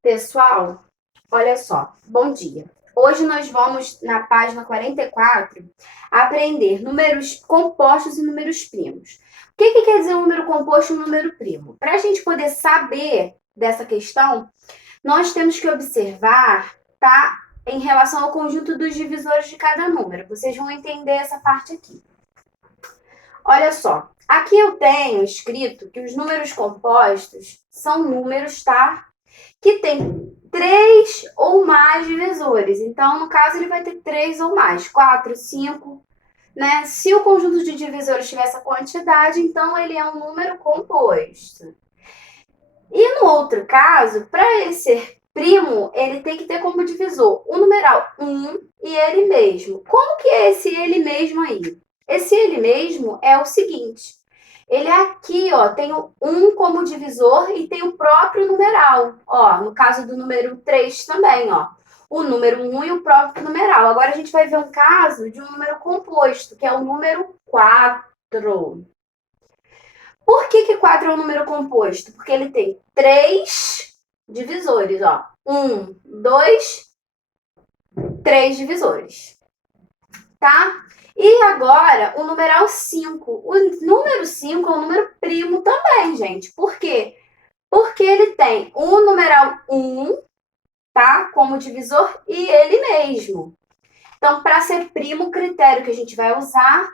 Pessoal, olha só, bom dia. Hoje nós vamos, na página 44, aprender números compostos e números primos. O que quer dizer um número composto e um número primo? Para a gente poder saber dessa questão, nós temos que observar, tá? Em relação ao conjunto dos divisores de cada número. Vocês vão entender essa parte aqui. Olha só, aqui eu tenho escrito que os números compostos são números, tá? Que tem 3 ou mais divisores. Então, no caso, ele vai ter 3 ou mais, 4, 5, né? Se o conjunto de divisores tiver essa quantidade, então ele é um número composto. E no outro caso, para ele ser primo, ele tem que ter como divisor o numeral 1 e ele mesmo. Como que é esse ele mesmo aí? Esse ele mesmo é o seguinte: ele é aqui, ó, tem o 1 como divisor e tem o próprio numeral. Ó, no caso do número 3 também, ó. O número 1 e o próprio numeral. Agora a gente vai ver um caso de um número composto, que é o número 4. Por que 4 é um número composto? Porque ele tem 3 divisores, ó. 1, 2, 3 divisores, tá? E agora, o numeral 5. O número 5 é um número primo também, gente. Por quê? Porque ele tem o numeral 1, tá? Como divisor e ele mesmo. Então, para ser primo, o critério que a gente vai usar,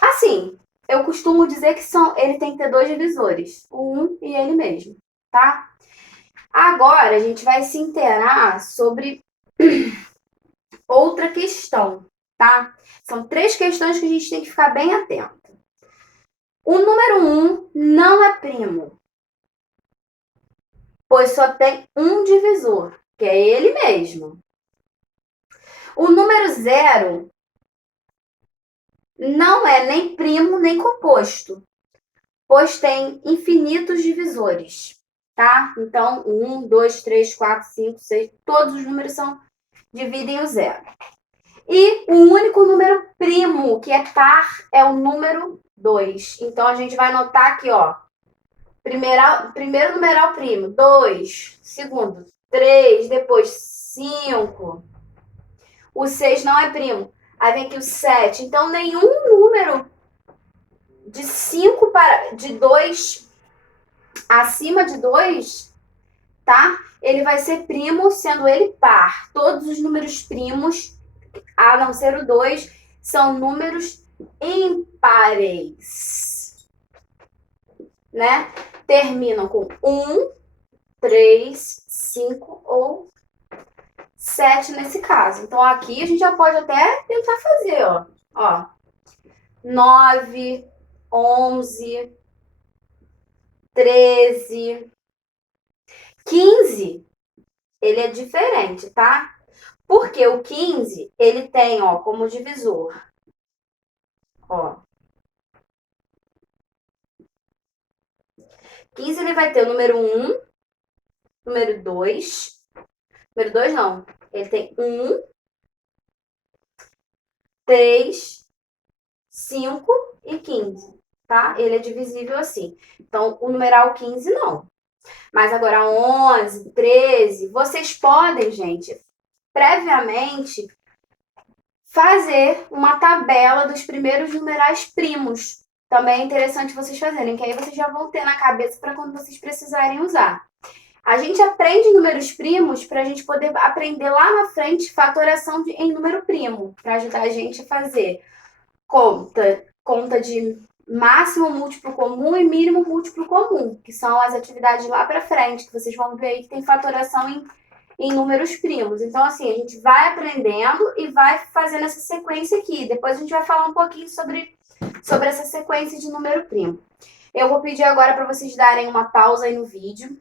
assim, eu costumo dizer que ele tem que ter 2 divisores, o 1 e ele mesmo, tá? Agora, a gente vai se inteirar sobre outra questão, tá? São 3 questões que a gente tem que ficar bem atento. O número 1 não é primo, pois só tem um divisor, que é ele mesmo. O número 0 não é nem primo nem composto, pois tem infinitos divisores, tá? Então, 1, 2, 3, 4, 5, 6, todos os números dividem o zero. E o único número primo, que é par, é o número 2. Então, a gente vai anotar aqui, ó. Primeiro numeral primo, 2. Segundo, 3. Depois, 5. O 6 não é primo. Aí vem aqui o 7. Então, nenhum número de 5 para de 2 acima de 2, tá? Ele vai ser primo, sendo ele par. Todos os números primos, a não ser o 2, são números ímpares, né? Terminam com 1, 3, 5 ou 7 nesse caso. Então, aqui a gente já pode até tentar fazer, ó. 9, 11, 13, 15. Ele é diferente, tá? Porque o 15, ele tem, ó, como divisor, ó. 15 ele vai ter o número 1, número 2. Número 2 não. Ele tem 1, 3, 5 e 15, tá? Ele é divisível assim. Então, o numeral 15 não. Mas agora 11, 13, vocês podem, gente, previamente fazer uma tabela dos primeiros numerais primos. Também é interessante vocês fazerem, que aí vocês já vão ter na cabeça para quando vocês precisarem usar. A gente aprende números primos para a gente poder aprender lá na frente fatoração em número primo, para ajudar a gente a fazer conta de máximo múltiplo comum e mínimo múltiplo comum, que são as atividades lá para frente, que vocês vão ver aí que tem fatoração em números primos. Então, assim, a gente vai aprendendo e vai fazendo essa sequência aqui. Depois a gente vai falar um pouquinho sobre essa sequência de número primo. Eu vou pedir agora para vocês darem uma pausa aí no vídeo.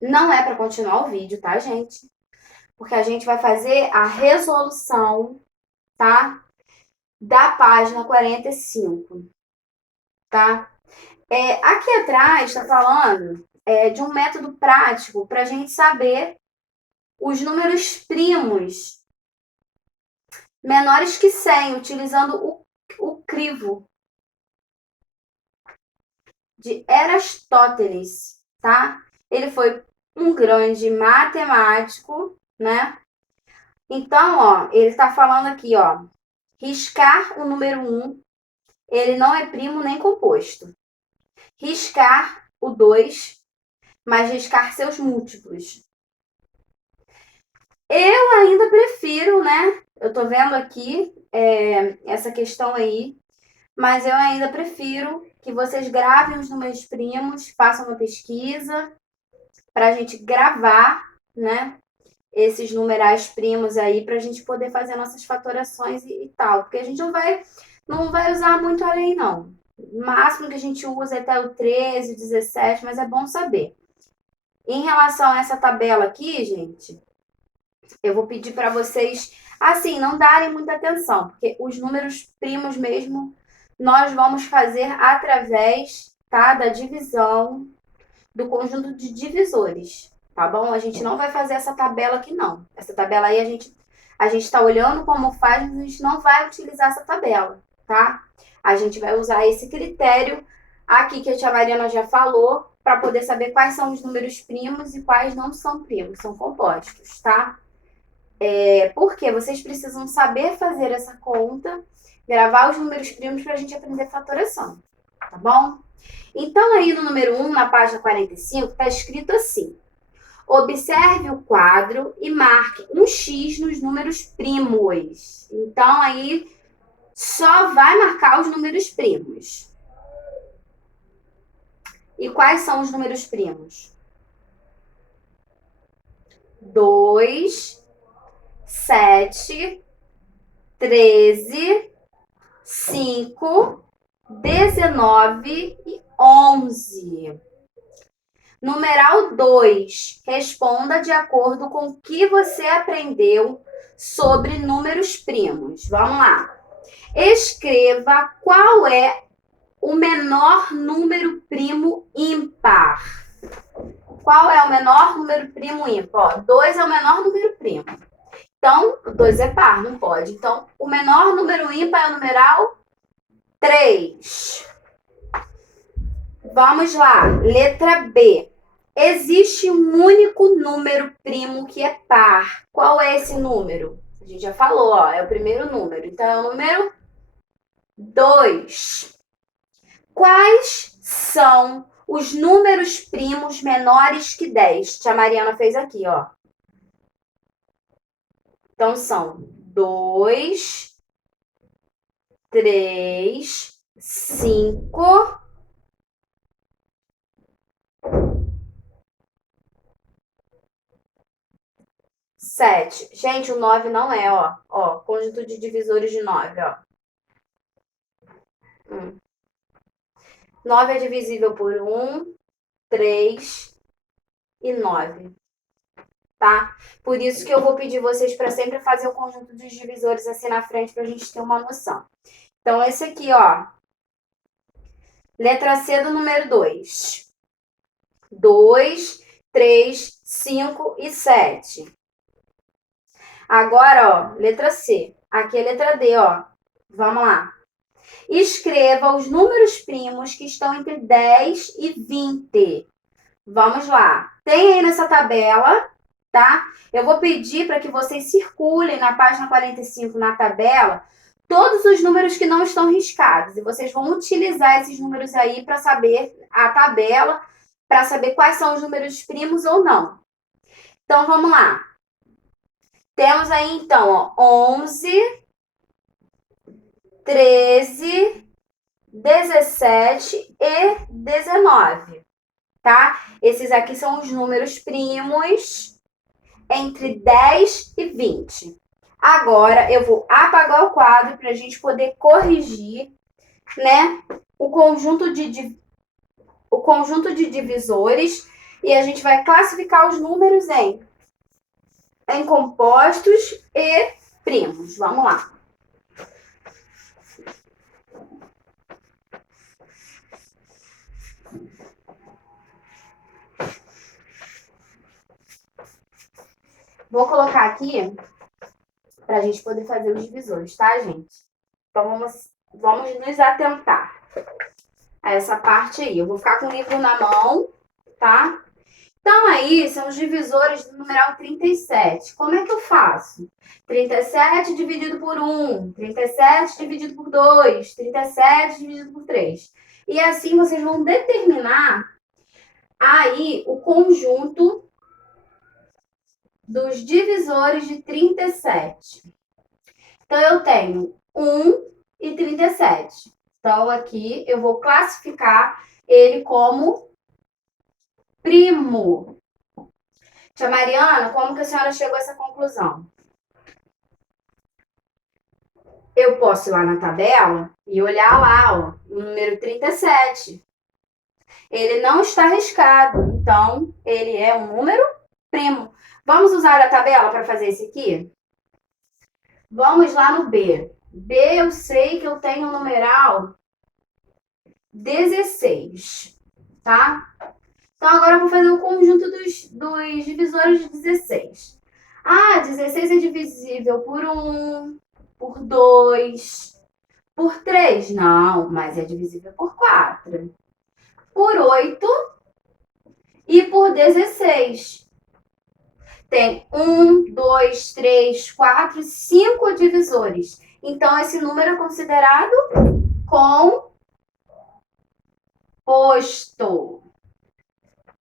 Não é para continuar o vídeo, tá, gente? Porque a gente vai fazer a resolução, tá? Da página 45, tá? Aqui atrás está falando de um método prático para a gente saber os números primos menores que 100, utilizando o crivo de Eratóstenes, tá? Ele foi um grande matemático, né? Então, ó, ele está falando aqui, ó, riscar o número 1, ele não é primo nem composto. Riscar o 2, mas riscar seus múltiplos. Eu ainda prefiro, né? Eu tô vendo aqui essa questão aí, mas eu ainda prefiro que vocês gravem os números primos, façam uma pesquisa para a gente gravar, né? Esses numerais primos aí para a gente poder fazer nossas fatorações e tal, porque a gente não vai usar muito além, não. O máximo que a gente usa é até o 13, o 17, mas é bom saber. Em relação a essa tabela aqui, gente, eu vou pedir para vocês, assim, não darem muita atenção, porque os números primos mesmo nós vamos fazer através, tá, da divisão do conjunto de divisores, tá bom? A gente não vai fazer essa tabela aqui, não. Essa tabela aí a gente está olhando como faz, mas a gente não vai utilizar essa tabela, tá? A gente vai usar esse critério aqui que a tia Mariana já falou, para poder saber quais são os números primos e quais não são primos, são compostos, tá? Porque vocês precisam saber fazer essa conta, gravar os números primos para a gente aprender fatoração, tá bom? Então, aí no número 1, na página 45, está escrito assim: observe o quadro e marque um X nos números primos. Então, aí só vai marcar os números primos. E quais são os números primos? 2, 7, 13, 5, 19 e 11. Numeral 2. Responda de acordo com o que você aprendeu sobre números primos. Vamos lá. Escreva qual é o menor número primo ímpar. Qual é o menor número primo ímpar? 2 é o menor número primo. Então, 2 é par, não pode. Então, o menor número ímpar é o numeral 3. Vamos lá, letra B. Existe um único número primo que é par. Qual é esse número? A gente já falou, ó, é o primeiro número. Então, é o número 2. Quais são os números primos menores que 10? Tia Mariana fez aqui, ó. Então, são 2, 3, 5... 7. Gente, o 9 não é, ó. Ó, conjunto de divisores de 9, ó. 9 é divisível por 1, 3 e 9. Tá? Por isso que eu vou pedir vocês para sempre fazer o conjunto dos divisores assim na frente pra gente ter uma noção. Então, esse aqui, ó. Letra C do número 2. 2, 3, 5 e 7. Agora, ó, letra C. Aqui é letra D, ó. Vamos lá. Escreva os números primos que estão entre 10 e 20. Vamos lá. Tem aí nessa tabela, tá? Eu vou pedir para que vocês circulem na página 45 na tabela todos os números que não estão riscados. E vocês vão utilizar esses números aí para saber a tabela, para saber quais são os números primos ou não. Então, vamos lá. Temos aí, então, ó, 11, 13, 17 e 19, tá? Esses aqui são os números primos entre 10 e 20. Agora, eu vou apagar o quadro para a gente poder corrigir, né, o conjunto de divisores e a gente vai classificar os números em compostos e primos. Vamos lá. Vou colocar aqui para a gente poder fazer os divisores, tá, gente? Então, vamos nos atentar a essa parte aí. Eu vou ficar com o livro na mão, tá? Então, aí, Aí, são os divisores do numeral 37. Como é que eu faço? 37 dividido por 1, 37 dividido por 2, 37 dividido por 3. E assim vocês vão determinar aí o conjunto dos divisores de 37. Então, eu tenho 1 e 37. Então, aqui eu vou classificar ele como primo. Tia Mariana, como que a senhora chegou a essa conclusão? Eu posso ir lá na tabela e olhar lá, ó, o número 37. Ele não está riscado, então ele é um número primo. Vamos usar a tabela para fazer esse aqui? Vamos lá no B. B, eu sei que eu tenho o numeral 16, tá? Então, agora eu vou fazer o conjunto dos divisores de 16. Ah, 16 é divisível por 1, por 2, por 3. Não, mas é divisível por 4. Por 8 e por 16. Tem 1, 2, 3, 4, 5 divisores. Então, esse número é considerado composto,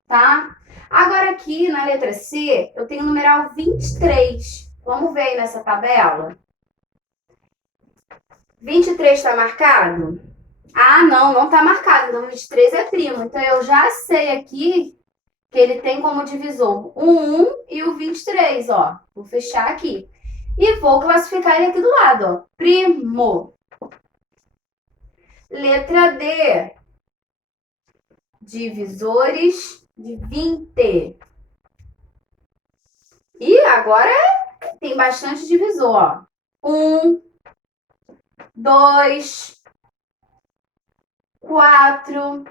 tá? Agora, aqui na letra C, eu tenho o numeral 23. Vamos ver aí nessa tabela. 23 está marcado? Ah, não está marcado. Então, 23 é primo. Então, eu já sei aqui que ele tem como divisor o 1 e o 23, ó. Vou fechar aqui. E vou classificar ele aqui do lado, ó. Primo. Letra D. Divisores de 20. E agora tem bastante divisor, ó. 1, 2, 4,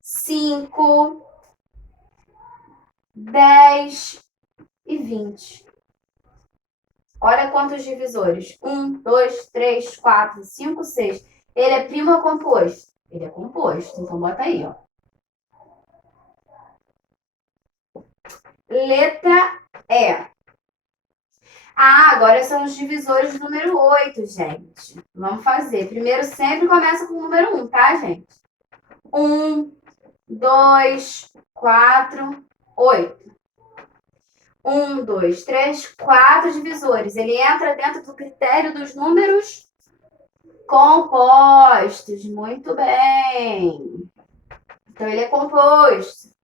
5, 10 e 20. Olha quantos divisores. 1, 2, 3, 4, 5, 6. Ele é primo ou composto? Ele é composto. Então, bota aí, ó. Letra E. Ah, agora são os divisores do número 8, gente. Vamos fazer. Primeiro, sempre começa com o número 1, tá, gente? 1, 2, 4, 8. 1, 2, 3, 4 divisores. Ele entra dentro do critério dos números compostos. Muito bem. Então, ele é composto.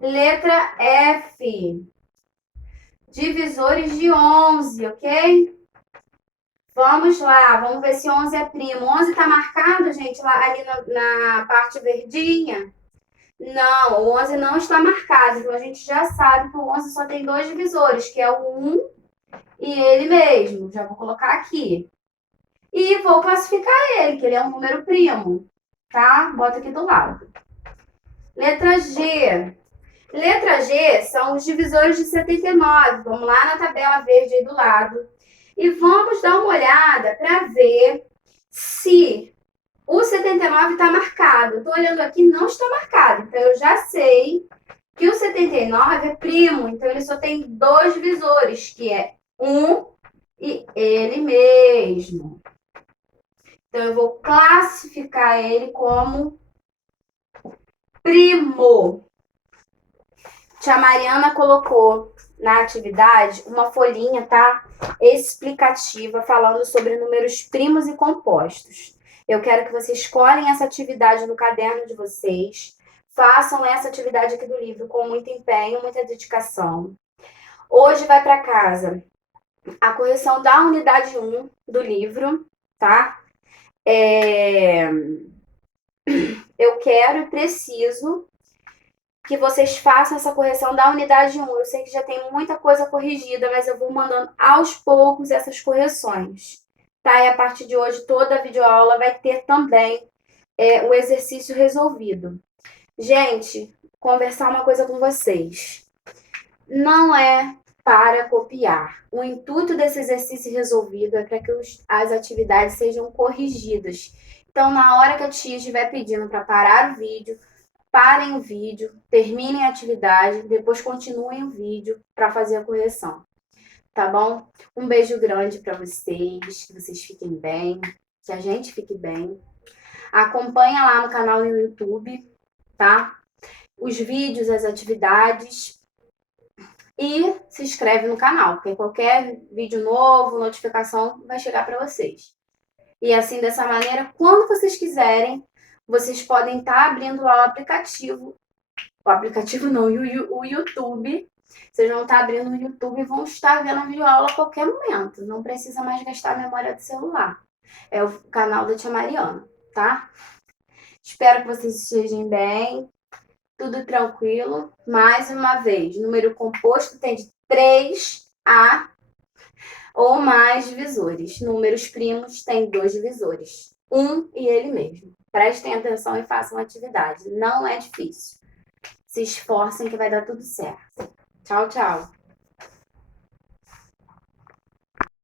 Letra F. Divisores de 11, ok? Vamos lá, vamos ver se 11 é primo. 11 tá marcado, gente, lá ali na parte verdinha? Não, o 11 não está marcado. Então, a gente já sabe que o 11 só tem dois divisores, que é o 1 e ele mesmo. Já vou colocar aqui. E vou classificar ele, que ele é um número primo, tá? Bota aqui do lado. Letra G. Letra G são os divisores de 79. Vamos lá na tabela verde aí do lado. E vamos dar uma olhada para ver se o 79 está marcado. Estou olhando aqui, não está marcado. Então, eu já sei que o 79 é primo. Então, ele só tem dois divisores, que é 1 e ele mesmo. Então, eu vou classificar ele como primo. Tia Mariana colocou na atividade uma folhinha, tá? Explicativa, falando sobre números primos e compostos. Eu quero que vocês escolhem essa atividade no caderno de vocês. Façam essa atividade aqui do livro com muito empenho, muita dedicação. Hoje vai para casa a correção da unidade 1 do livro, tá? Eu quero e preciso que vocês façam essa correção da unidade 1. Eu sei que já tem muita coisa corrigida, mas eu vou mandando aos poucos essas correções, tá? E a partir de hoje, toda a videoaula vai ter também o exercício resolvido. Gente, conversar uma coisa com vocês. Não é para copiar. O intuito desse exercício resolvido é para que as atividades sejam corrigidas. Então, na hora que a tia estiver pedindo para parar o vídeo, parem o vídeo, terminem a atividade, depois continuem o vídeo para fazer a correção. Tá bom? Um beijo grande para vocês, que vocês fiquem bem, que a gente fique bem. Acompanha lá no canal no YouTube, tá? Os vídeos, as atividades. E se inscreve no canal, porque qualquer vídeo novo, notificação vai chegar para vocês. E assim, dessa maneira, quando vocês quiserem, vocês podem estar abrindo lá o aplicativo. O aplicativo não, o YouTube. Vocês vão estar abrindo o YouTube e vão estar vendo a videoaula a qualquer momento. Não precisa mais gastar a memória do celular. É o canal da Tia Mariana, tá? Espero que vocês estejam bem. Tudo tranquilo. Mais uma vez, número composto tem de 3 a ou mais divisores. Números primos têm 2 divisores. Um e ele mesmo. Prestem atenção e façam atividade. Não é difícil. Se esforcem que vai dar tudo certo. Tchau, tchau.